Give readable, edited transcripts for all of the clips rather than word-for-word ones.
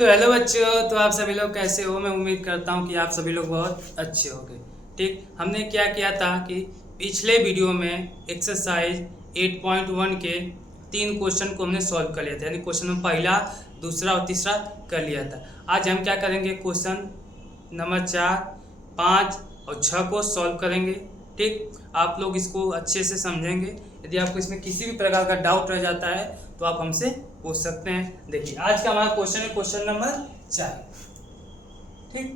तो हेलो बच्चों, तो आप सभी लोग कैसे हो। मैं उम्मीद करता हूँ कि आप सभी लोग बहुत अच्छे होंगे। ठीक, हमने क्या किया था कि पिछले वीडियो में एक्सरसाइज 8.1 के 3 क्वेश्चन को हमने सॉल्व कर लिया था, यानी क्वेश्चन नंबर पहला, दूसरा और तीसरा कर लिया था। आज हम क्या करेंगे, क्वेश्चन नंबर 4, 5 और 6 को सॉल्व करेंगे। ठीक, आप लोग इसको अच्छे से समझेंगे। यदि आपको इसमें किसी भी प्रकार का डाउट रह जाता है तो आप हमसे पूछ सकते हैं। देखिए, आज का हमारा क्वेश्चन है क्वेश्चन नंबर 4। ठीक,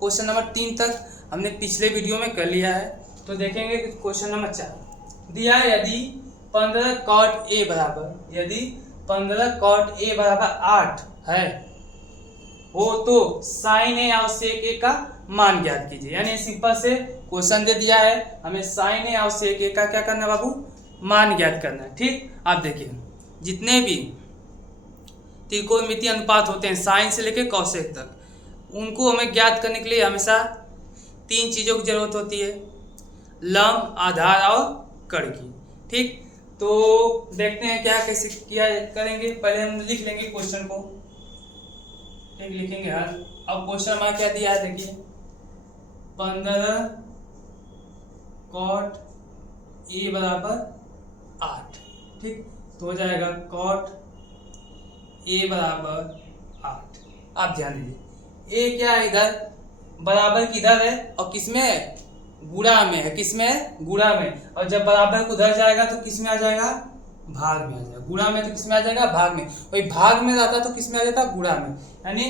क्वेश्चन नंबर 3 तक हमने पिछले वीडियो में कर लिया है। तो देखेंगे क्वेश्चन नंबर 4 दिया है, यदि 15 cot a बराबर 8 है हो तो साइन ए आवश्यक ए का मान ज्ञात कीजिए। यानी सिंपल से क्वेश्चन दे दिया है, हमें साइन ए आवश्यक ए का क्या करना है बाबू, मान ज्ञात करना है। ठीक, आप देखिए जितने भी त्रिकोणमितीय अनुपात होते हैं साइन से लेकर कौशिक तक, उनको हमें ज्ञात करने के लिए हमेशा 3 चीज़ों की जरूरत होती है, लंब, आधार और कण की। ठीक, तो देखते हैं क्या कैसे किया करेंगे। पहले हम लिख लेंगे क्वेश्चन को। ठीक, लिखेंगे हल। अब क्वेश्चन हमारा क्या दिया है, देखिए 15 cot a बराबर 8। ठीक, तो हो जाएगा cot a बराबर 8। आप ध्यान दीजिए, a क्या है, इधर बराबर किधर है और किसमें है, गुणा में है। किसमें है, गुणा में। और जब बराबर को उधर जाएगा तो किसमें आ जाएगा, भाग में आ जाएगा। गुणा में तो किसमें आ जाएगा, भाग में। वही भाग में रहता तो किसमें आ जाता, गुणा में। यानी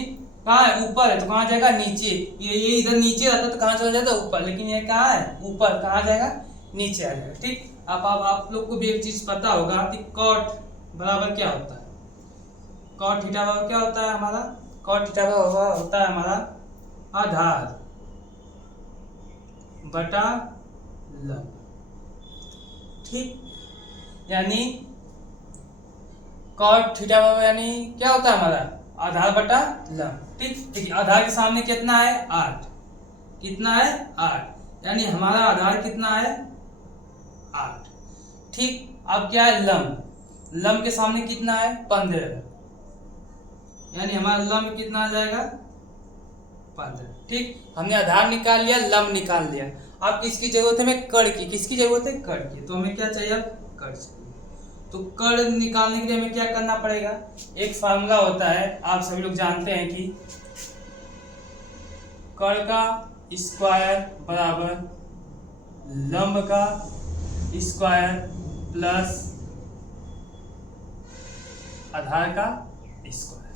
कहाँ है, ऊपर है तो कहाँ जाएगा, नीचे। ये इधर नीचे रहता तो कहाँ चला जाता, ऊपर। लेकिन ये कहाँ है, ऊपर, कहाँ जाएगा, नीचे आ जाएगा। ठीक, अब आप लोग को भी एक चीज पता होगा कि कॉट बराबर क्या होता है। कॉट थीटा बराबर क्या होता है हमारा, कॉट थीटा बराबर होता है हमारा आधार बटा लंब। ठीक, यानी कॉट थीटा बराबर यानी क्या होता है हमारा, आधार बटा लंब। ठीक, देखिए आधार के सामने कितना है, 8। कितना है, 8। यानी हमारा आधार कितना है, 8। ठीक, अब क्या है, लंब। लंब के सामने कितना है, 15। यानी हमारा लंब कितना आ जाएगा, 15। ठीक, हमने आधार निकाल लिया, लंब निकाल लिया। अब किसकी जरूरत है, हमें कण की। किसकी जरूरत है, कण की। तो हमें क्या चाहिए, अब कण चाहिए। तो कण निकालने के लिए हमें क्या करना पड़ेगा, एक फार्मूला होता है, आप सभी लोग जानते हैं कि कण का स्क्वायर बराबर लंब का स्क्वायर प्लस आधार का स्क्वायर।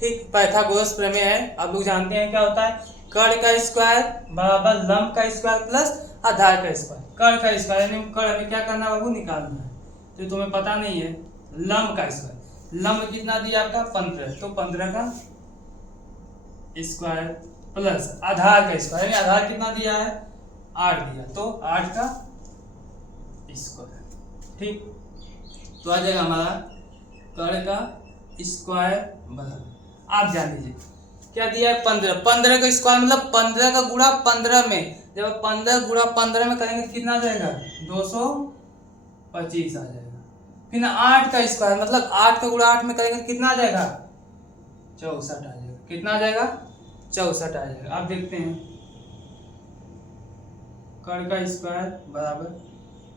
ठीक, पाइथागोरस प्रमेय है, आप लोग जानते हैं क्या होता है, कण का स्क्वायर बराबर लंब का स्क्वायर प्लस आधार का स्क्वायर। कण का स्क्वायर यानी कण हमें क्या करना है बाबू, निकालना है। तो तुम्हें पता नहीं है, लंब का स्क्वायर, लंब कितना दिया आपका, 15। तो 15 का स्क्वायर प्लस आधार का स्क्वायर, यानी आधार कितना दिया है, 8 दिया, तो 8 का स्क्वायर। ठीक, तो आ जाएगा हमारा कण का स्क्वायर बराबर, आप जान लीजिए क्या दिया है, 15। 15 का स्क्वायर मतलब 15 का गुणा 15 में। जब 15 गुणा 15 में करेंगे तो कितना आ जाएगा, 225 आ जाएगा। फिर 8 का स्क्वायर मतलब 8 का गुणा 8 में करेंगे तो कितना आ जाएगा, 64 आ जाएगा। कितना आ जाएगा, 64 आ जाएगा। आप देखते हैं कण का स्क्वायर बराबर,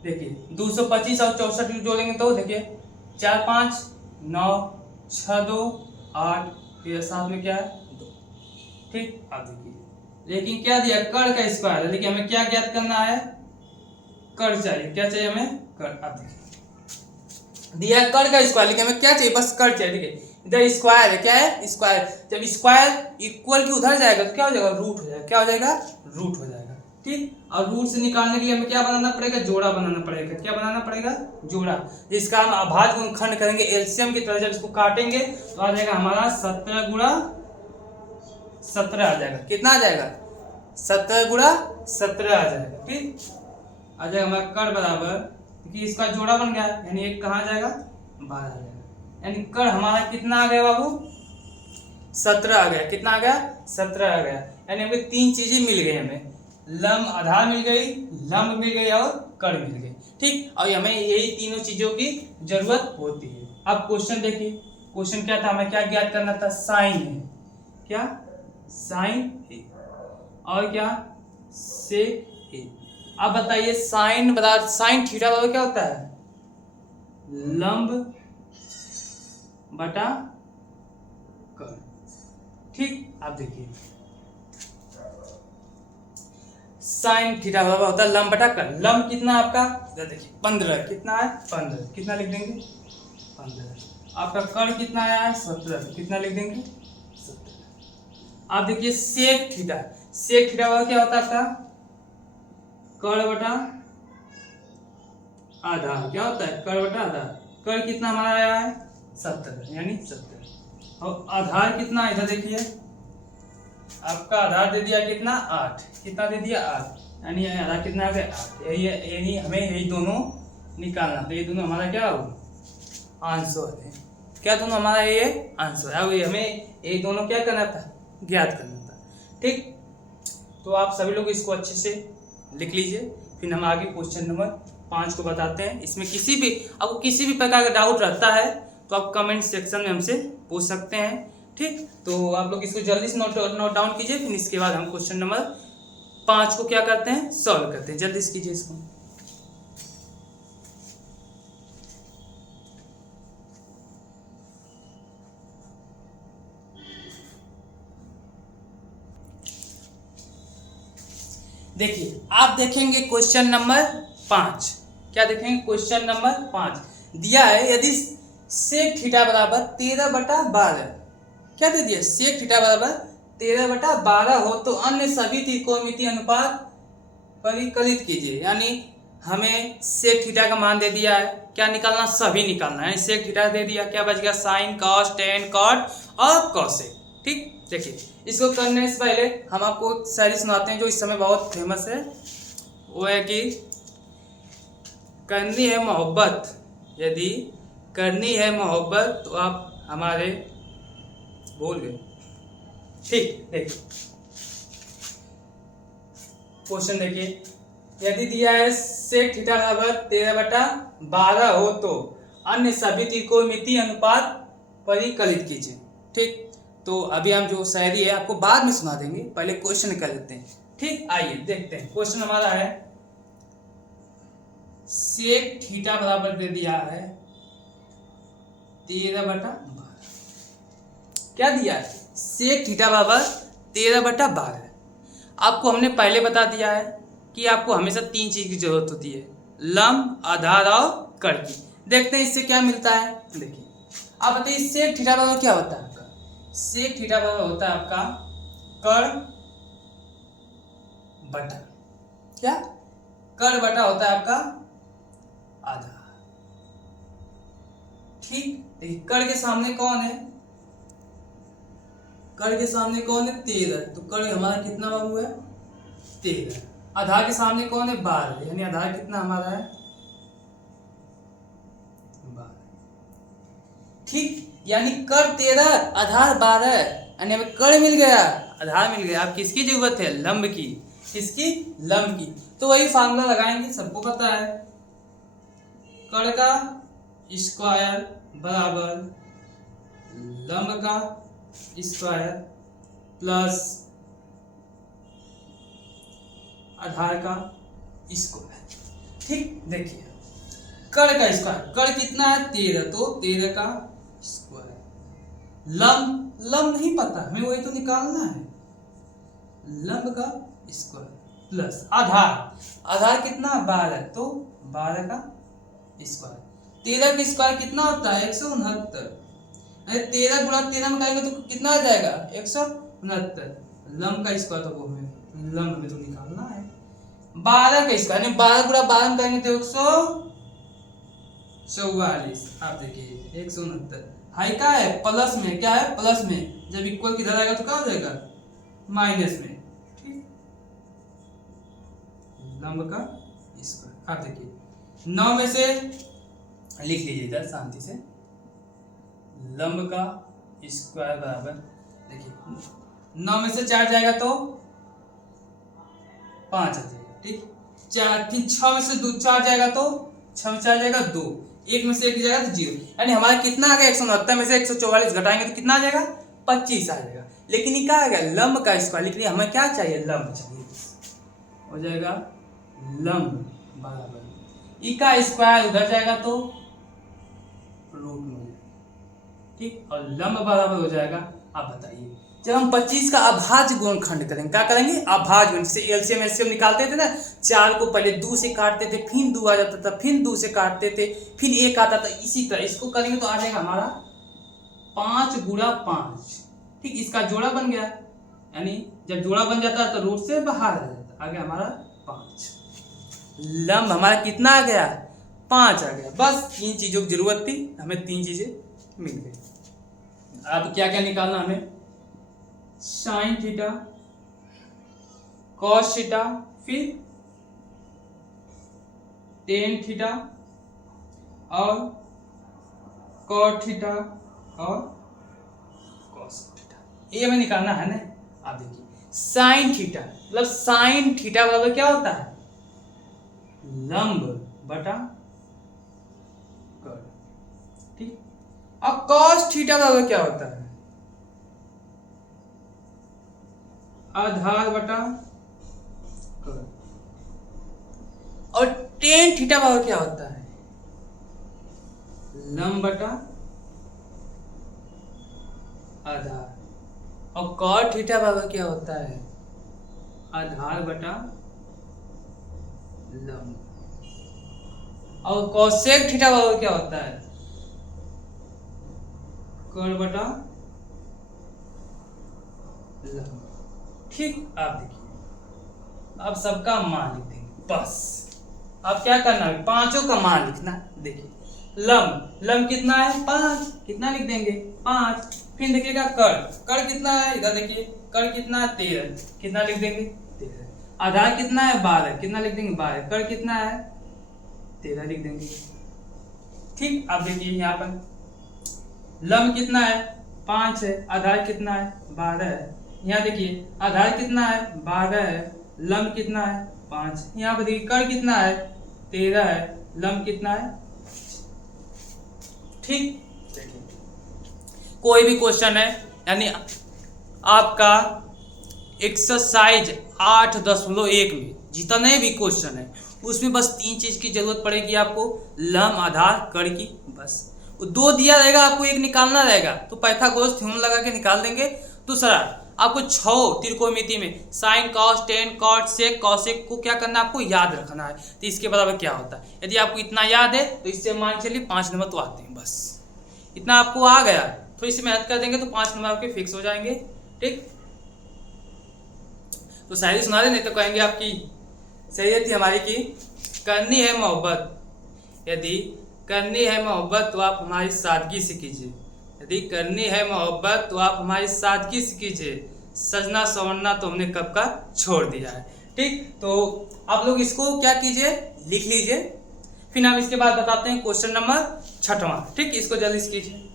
देखिए 225 और 64 जोड़ेंगे तो देखिए 4 5 9 6 2 8, फिर साथ में क्या है, 2। ठीक, आप देखिए, लेकिन क्या दिया, कण का स्क्वायर है, लेकिन हमें क्या ज्ञात करना है, कण चाहिए। क्या चाहिए हमें, कण। आप देखिए दिया है कण का स्क्वायर, लेकिन हमें क्या चाहिए, बस कण चाहिए। देखिए इधर स्क्वायर है, क्या है, स्क्वायर। जब स्क्वायर इक्वल की उधर जाएगा तो क्या हो जाएगा, रूट हो जाएगा। क्या हो जाएगा, रूट हो जाएगा। ठीक, और रूट से निकालने के लिए हमें क्या बनाना पड़ेगा, जोड़ा बनाना पड़ेगा। क्या बनाना पड़ेगा, जोड़ा, जिसका हम अभाज्य गुणनखंड करेंगे एलसीएम की तरह। जब इसको काटेंगे तो आ जाएगा हमारा 17 गुणा 17 आ जाएगा। कितना आ जाएगा, 17 गुणा 17 आ जाएगा। ठीक, आ जाएगा हमारा कण बराबर, क्योंकि इसका जोड़ा बन गया, यानी एक कहाँ जाएगा, 12 आ जाएगा। यानी कण हमारा कितना आ गया बाबू, 17 आ गया। कितना आ गया, 17 आ गया। यानी हमें 3 चीजें मिल गई, हमें लंब, आधार मिल गई, लंब मिल गई और कण मिल गई। ठीक, और हमें यही तीनों चीजों की जरूरत होती है। अब क्वेश्चन देखिए, क्वेश्चन क्या था, हमें क्या ज्ञात करना था, साइन है, क्या साइन है, और क्या सेक है। अब बताइए साइन बराबर साइन थीटा बराबर क्या होता है, लंब बटा कर्ण। ठीक, आप देखिए साइन थीटा बराबर होता है लंब बटा कर्ण। लंब कितना है आपका, इधर देखिए 15, कितना है 15, कितना लिख देंगे 15। आपका कर्ण कितना आया है 17, कितना लिख देंगे 17। आप देखिए सेक थीटा, सेक थीटा बराबर क्या होता है आपका, कर्ण बटा आधा, क्या होता है कर्ण बटा आधा। कर्ण कितना हमारा आया है 70, यानी 70, और आधार कितना, इधर देखिए आपका आधार दे दिया कितना 8, कितना दे दिया 8, यानी आधार कितना आ गया 8। यानी हमें यही दोनों निकालना, तो ये दोनों हमारा क्या हो आंसर है, क्या दोनों हमारा ये आंसर है। अब हमें ये दोनों क्या करना था, ज्ञात करना था। ठीक, तो आप सभी लोग इसको अच्छे से लिख लीजिए, फिर हम आगे क्वेश्चन नंबर 5 को बताते हैं। इसमें किसी भी आपको किसी भी प्रकार का डाउट रहता है तो आप कमेंट सेक्शन में हमसे पूछ सकते हैं। ठीक, तो आप लोग इसको जल्दी से नोट डाउन कीजिए, फिर इसके बाद हम क्वेश्चन नंबर 5 को क्या करते हैं, सॉल्व करते हैं। जल्दी से कीजिए इसको। देखिए आप देखेंगे क्वेश्चन नंबर 5, क्या देखेंगे क्वेश्चन नंबर 5 दिया है, यदि सेक थीटा बराबर 13/12, क्या दे दिया, सेक थीटा बराबर 13/12 हो तो अन्य सभी त्रिकोणमितीय अनुपात परिकलित कीजिए। यानी हमें सेक थीटा का मान दे दिया है, क्या निकालना, सभी निकालना है। सेक थीटा दे दिया, क्या बच गया साइन कॉस टेन कॉट और कॉसेक। ठीक, देखिए इसको करने से पहले हम आपको एक शायरी सुनाते हैं जो इस समय बहुत फेमस है। वो है कि करनी है मोहब्बत, यदि करनी है मोहब्बत तो आप हमारे भूल गए। ठीक, देखिए क्वेश्चन देखिए, यदि दिया है सेक थीटा बराबर 13/12 हो तो अन्य सभी त्रिकोणमितीय अनुपात परिकलित कीजिए। ठीक, तो अभी हम जो शायरी है आपको बाद में सुना देंगे, पहले क्वेश्चन कर लेते हैं। ठीक, आइए देखते हैं। क्वेश्चन हमारा है सेक थीटा बराबर दे दिया है 13/12, क्या दिया है, सेक थीटा बराबर 13/12। आपको हमने पहले बता दिया है कि आपको हमेशा 3 चीज की जरूरत होती है, लंब, आधार और कर्ण की। देखते हैं इससे क्या मिलता है। देखिए आप बताइए सेक थीटा बराबर क्या होता है आपका, सेक थीटा बराबर होता है आपका कर्ण बटा, क्या कर्ण बटा होता है आपका आधा। ठीक, देखिए कर्ण के सामने कौन है, कर्ण के सामने कौन है 13, तो कर्ण हमारा कितना बाबू है 13। आधार के सामने कौन है 12, यानी आधार कितना हमारा है 12। ठीक, यानी कर्ण 13 आधार 12, यानी हमें कर्ण मिल गया, आधार मिल गया। अब किसकी जरूरत है, लंब की, किसकी, लंब की। तो वही फार्मूला लगाएंगे, सबको पता है कर्ण का स्क्वायर बराबर लंब का स्क्वायर प्लस आधार का स्क्वायर। ठीक, देखिए कर्ण का स्क्वायर, कर्ण कितना है 13, तो 13 का स्क्वायर, लंब, लंब नहीं पता हमें, वही तो निकालना है, लंब का स्क्वायर प्लस आधार, आधार कितना 12, तो 12 का स्क्वायर। 13 का स्क्वायर कितना होता है 169, 13 गुणा 13 में करेंगे तो कितना आ जाएगा 169। लंब का स्क्वायर तो वो हमें लंब में तो निकालना है, 12 का स्क्वायर, यानी 12 गुणा 12 में करेंगे तो 144। आप देखिए 169 हाई का है प्लस में, क्या है प्लस में, जब इक्वल किधर आएगा तो क्या हो जाएगा माइनस में। ठीक, लंब का स्क्वायर। आप देखिए 9 में से लिख लीजिए इधर शांति से, लंब का स्क्वायर बराबर, देखिए 9 में से 4 जाएगा तो 5 आ जाएगा। ठीक, 4 6 में से 2 4 जाएगा तो 6 में 4 जाएगा 2, एक में से एक जाएगा तो 0, यानी हमारा कितना आ गया 169 में से 144 घटाएंगे तो कितना आ जाएगा 25 आ जाएगा। लेकिन ये क्या आ गया लंब का स्क्वायर, लेकिन हमें क्या चाहिए लंब चाहिए, हो जाएगा लंब बराबर ई का स्क्वायर उधर जाएगा तो रूट में हो जाएगा, ठीक, और लंब बराबर हो जाएगा। आप बताइए जब हम 25 का अभाज्य गुणनखंड करेंगे क्या करेंगे, अभाज्य गुण, जैसे एलसीएम एलसीएम निकालते थे ना, 4 को पहले 2 से काटते थे, फिर 2 आ जाता था, फिर 2 से काटते थे, फिर 1 आता था, इसी तरह इसको करेंगे तो आ जाएगा हमारा 5 गुणा 5, ठीक, इसका जोड़ा बन गया, यानी जब जोड़ा बन जाता है तो रूट से बाहर आ जाता, आ गया हमारा 5। लंब हमारा कितना आ गया 5 आ गया। बस 3 चीजों की जरूरत थी, हमें 3 चीजें मिल गई। अब क्या क्या निकालना हमें, साइन थीटा, कॉस थीटा, फिर टेन थीटा और कॉट थीटा और कॉस थीटा, ये हमें निकालना है ना। आप देखिए साइन थीटा मतलब साइन थीटा बराबर क्या होता है लंब बटा कर्ण, ठीक। अब कॉस थीटा बराबर क्या होता है आधार बटा कर्ण, और टेन थीटा बराबर क्या होता है लंब बटा आधार, और कॉट थीटा बराबर क्या होता है आधार बटा लंब, और कोसेक थीटा बराबर क्या होता है कर्ण बटा लंब, ठीक। आप देखिए अब सबका मान लिख देंगे, बस अब क्या करना है पांचों का मान लिखना। देखिए लंब कितना है 5, कितना लिख देंगे 5, फिर देखिएगा कर्ण कितना है, इधर देखिए कर्ण कितना है 13, कितना लिख देंगे 13, आधार कितना है 12, कितना लिख देंगे 12, कर्ण कितना है 13 लिख देंगे, ठीक। अब देखिए यहाँ पर लंब कितना है 5 है, आधार कितना है 12 है, यहाँ देखिए आधार कितना है 12 है, लंब कितना है 5, यहाँ पर देखिए कर्ण कितना है 13 है, लंब कितना है, ठीक। देखिए कोई भी क्वेश्चन है, यानी आपका एक्सरसाइज 8.1 में जितने भी क्वेश्चन है उसमें बस 3 चीज की जरूरत पड़ेगी आपको, लंब आधार कर्ण की, बस 2 दिया रहेगा आपको, 1 निकालना रहेगा तो पाइथागोरस थ्योरम लगा के निकाल देंगे। दूसरा आपको 6 त्रिकोणमिति में sine cos tan cot sec cosec को क्या करना है आपको याद रखना है, तो इसके बराबर क्या होता है। यदि आपको इतना याद है तो इससे मान चलिए 5 नंबर तो आते हैं, बस इतना आपको आ गया, थोड़ी सी मेहनत कर देंगे तो 5 नंबर आपके फिक्स हो जाएंगे, ठीक। तो शायरी सुना दे, नहीं तो कहेंगे आपकी सही थी हमारी की करनी है मोहब्बत, यदि करनी है मोहब्बत तो आप हमारी सादगी से कीजिए, यदि करनी है मोहब्बत तो आप हमारी सादगी से कीजिए, सजना संवरना तो हमने कब का छोड़ दिया है, ठीक। तो आप लोग इसको क्या कीजिए लिख लीजिए, फिर हम इसके बाद बताते हैं क्वेश्चन नंबर 6वां, ठीक। इसको जल्दी से कीजिए।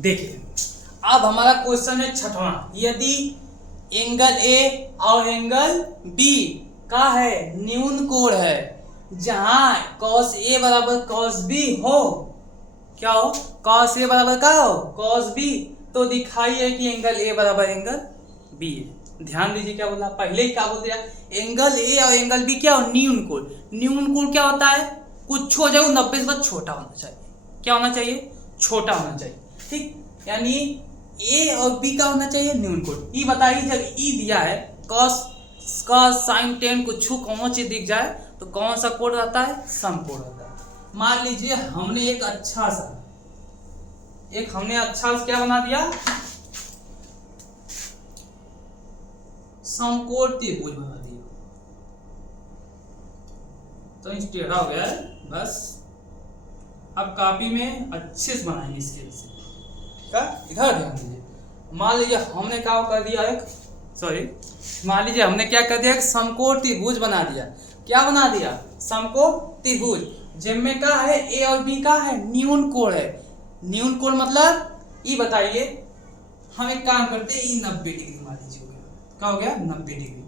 देखिए अब हमारा क्वेश्चन है 6वां, यदि एंगल ए और एंगल बी का है न्यून कोण है, जहां कॉस ए बराबर कॉस बी हो, क्या हो कॉस ए बराबर क्या हो कॉस बी, तो दिखाइए कि एंगल ए बराबर एंगल बी है। ध्यान दीजिए क्या बोला, पहले ही क्या बोल दिया, एंगल ए और एंगल बी क्या हो न्यून कोण। न्यून कोण क्या होता है, कुछ हो जाए 90 से बहुत छोटा होना चाहिए, क्या होना चाहिए छोटा होना चाहिए, ठीक। यानी ए और बी का होना चाहिए न्यून कोण। ई बताइए जब ई दिया है कॉस साइन टेन कुछ कौन चीज दिख जाए तो कौन सा कोण रहता है समकोण रहता है। मान लीजिए हमने एक अच्छा सा क्या बना दिया समकोण त्रिभुज बना दिया, तो इस टेढ़ा हो गया है, बस अब कॉपी में अच्छे से बनाएंगे स्केल से, इधर ध्यान दीजिए। मान लीजिए हमने क्या कर दिया मान लीजिए हमने क्या कर दिया एक समकोण त्रिभुज बना दिया, क्या बना दिया समकोण त्रिभुज, जिनमें क्या है ए और बी का है न्यून कोण है। न्यून कोण मतलब ये बताइए हम एक काम करते हैं, ये 90 डिग्री मान लीजिए हो गया। क्या हो गया? 90 डिग्री।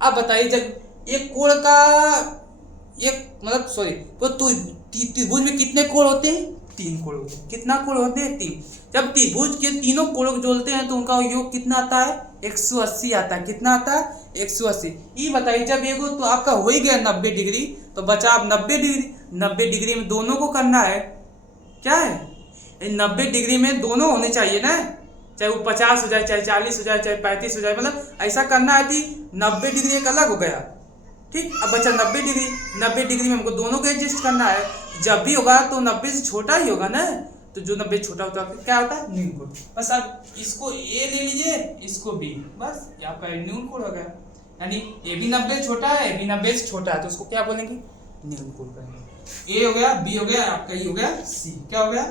अब बताइए जब एक कोण का एक मतलब सॉरी तो त्रिभुज में कितने कोण होते हैं? 3 कोण होते हैं। कितना कोण होते हैं? 3। जब त्रिभुज के तीनों कोण जोड़ते हैं तो उनका योग कितना आता है? 180 आता है। कितना आता है? 180। ये बताइए जब एगो तो आपका हो ही गया 90 डिग्री, तो बचा आप 90 डिग्री। 90 डिग्री में दोनों को करना है। क्या है? 90 डिग्री में दोनों होने चाहिए ना, चाहे वो 50 हो जाए, चाहे 40 हो जाए, चाहे 35 हो जाए, मतलब ऐसा करना है कि 90 डिग्री एक अलग हो गया। ठीक, अब बचा 90 डिग्री। 90 डिग्री में हमको दोनों को एडजस्ट करना है। जब भी होगा तो 90 से छोटा ही होगा ना, तो जो 90 छोटा होता है क्या होता है? न्यून कोण। बस आप इसको ए ले लीजिए, इसको बी, बस ये आपका न्यून कोण हो गया। यानी ए भी 90 छोटा है, ए भी 90 से छोटा है, तो उसको क्या बोलेंगे? न्यून कोण करेंगे। ए हो गया, बी हो गया, आपका ये हो गया सी। क्या हो गया?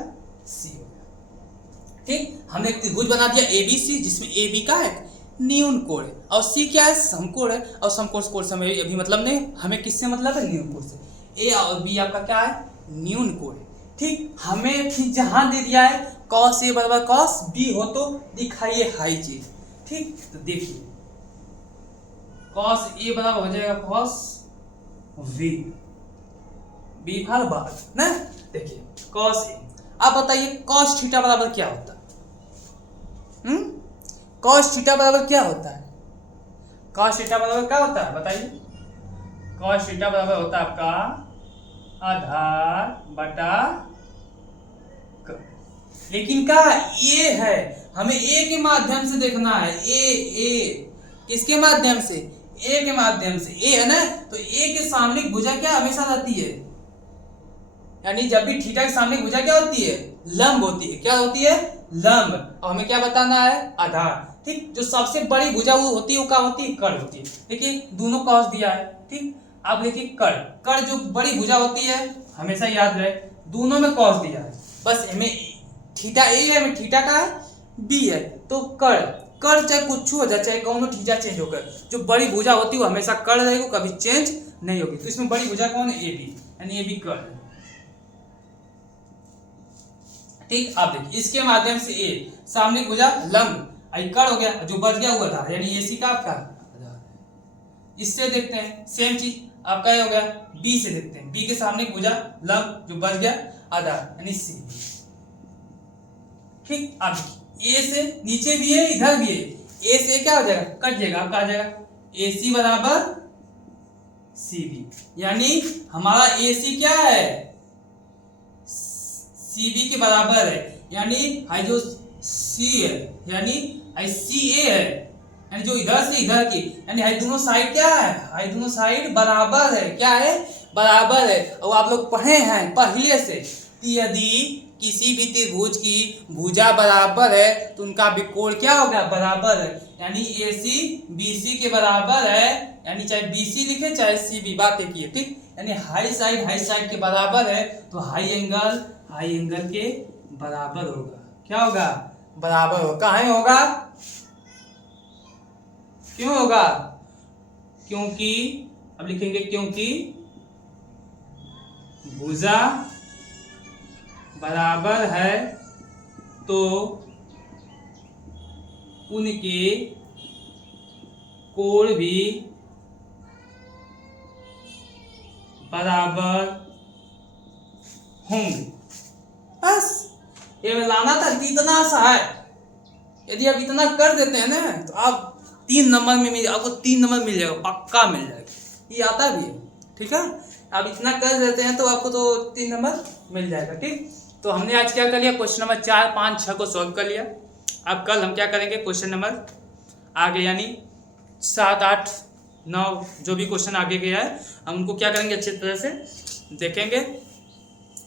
सी हो गया। ठीक, हमने एक त्रिभुज बना दिया एबीसी, जिसमें ए बी का है न्यून कोण है और सी क्या है? समकोण है। और समकोण कोण से हमें अभी मतलब नहीं, हमें किससे मतलब है? न्यून कोण से। ए और बी आपका क्या है? न्यून कोण है। ठीक, हमें फिर जहां दे दिया है cos ए बराबर cos बी हो तो दिखाइए हाई चीज। ठीक, तो देखिए cos ए बराबर हो जाएगा cos v, बी फल बार ना। देखिए cos ए। अब बताइए cos थीटा बराबर क्या होता है? cos थीटा बराबर क्या होता है? cos थीटा बराबर क्या होता है बताइए? cos थीटा बराबर होता है आपका आधार बटा क। लेकिन क्या ये है, हमें ए के माध्यम से देखना है। ए किसके माध्यम से? ए के माध्यम से। ए है ना, तो ए के सामने भुजा क्या हमेशा रहती है? यानी जब भी थीटा के सामने भुजा क्या होती है? लंब होती है। क्या होती है? लंब। और हमें क्या बताना है? आधार। ठीक, जो सबसे बड़ी भुजा वो होती है वो क्या होती है? कर्ण होती है। देखिए दोनों कॉस दिया है। ठीक, अब देखिए कर्ण जो बड़ी भुजा होती है, हमेशा याद रहे दोनों में कॉस दिया है। बस हमें थीटा ए है, हमें थीटा का बी है, तो कर्ण चाहे कुछ हो जाए, चाहे कौन थीटा चेंज होकर, जो बड़ी भुजा होती है वो हमेशा कर्ण रहेगी, कभी चेंज नहीं होगी। तो इसमें बड़ी भुजा कौन है? ए बी, यानी ए बी कर्ण। ठीक, अब देखिए इसके माध्यम से ए सामने भुजा लंब कर्ण हो गया, जो बच गया हुआ था यानी एसी का आपका आधार। इससे देखते हैं सेम चीज आपका ये हो गया। बी से देखते हैं, बी के सामने भुजा लंब जो बच गया आधार यानी सी। ठीक, अब ए से नीचे भी है इधर भी है, ए से क्या हो जाएगा? कट जाएगा, आपका आ जाएगा ए सी बराबर सी बी। यानी हमारा ए सी क्या है? सी बी के बराबर है। यानी हाई जो सी है यानी हाई सी ए है, यानी जो इधर से इधर की, यानी हाई दोनों साइड क्या है? हाई दोनों साइड बराबर है। क्या है? बराबर है। और आप लोग पढ़े हैं पहले से कि यदि किसी भी त्रिभुज की भुजा बराबर है तो उनका विकोण क्या होगा? बराबर है। यानी ए सी बी सी के बराबर है, यानी चाहे बी सी लिखे चाहे सी बी, बात एक ही है। ठीक, यानी हाई साइड के बराबर है, तो हाई एंगल के बराबर होगा। क्या होगा? बराबर होगा। कहाँ होगा? क्यों होगा? क्योंकि अब लिखेंगे क्योंकि भुजा बराबर है तो उनके कोण भी बराबर होंगे। बस ये लाना था कि इतना सा है। यदि आप इतना कर देते हैं ना तो आप 3 नंबर में आपको 3 नंबर मिल जाएगा, पक्का मिल जाएगा। ये आता भी है। ठीक है, आप इतना कर देते हैं तो आपको तो 3 नंबर मिल जाएगा। ठीक, तो हमने आज क्या कर लिया? क्वेश्चन नंबर 4, 5, 6 को सॉल्व कर लिया। अब कल हम क्या करेंगे? क्वेश्चन नंबर आगे यानी 7, 8, 9 जो भी क्वेश्चन आगे गया है हम उनको क्या करेंगे? अच्छी तरह से देखेंगे।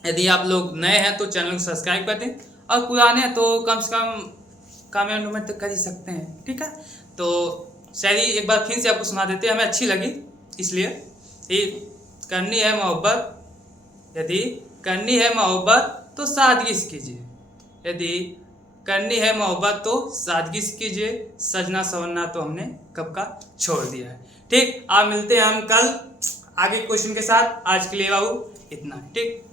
यदि आप लोग नए हैं तो चैनल को सब्सक्राइब कर दें, और पुराने हैं तो कम से कम कमेंट में तो कर ही सकते हैं। ठीक है, तो शायरी एक बार फिर से आपको सुना देते हैं, हमें अच्छी लगी इसलिए। करनी है मोहब्बत, यदि करनी है मोहब्बत तो सादगी से कीजिए, यदि करनी है मोहब्बत तो सादगी से कीजिए, सजना सवरना तो हमने कब का छोड़ दिया है। ठीक, आप मिलते हैं हम कल आगे क्वेश्चन के साथ। आज के लिए बाबू इतना। ठीक।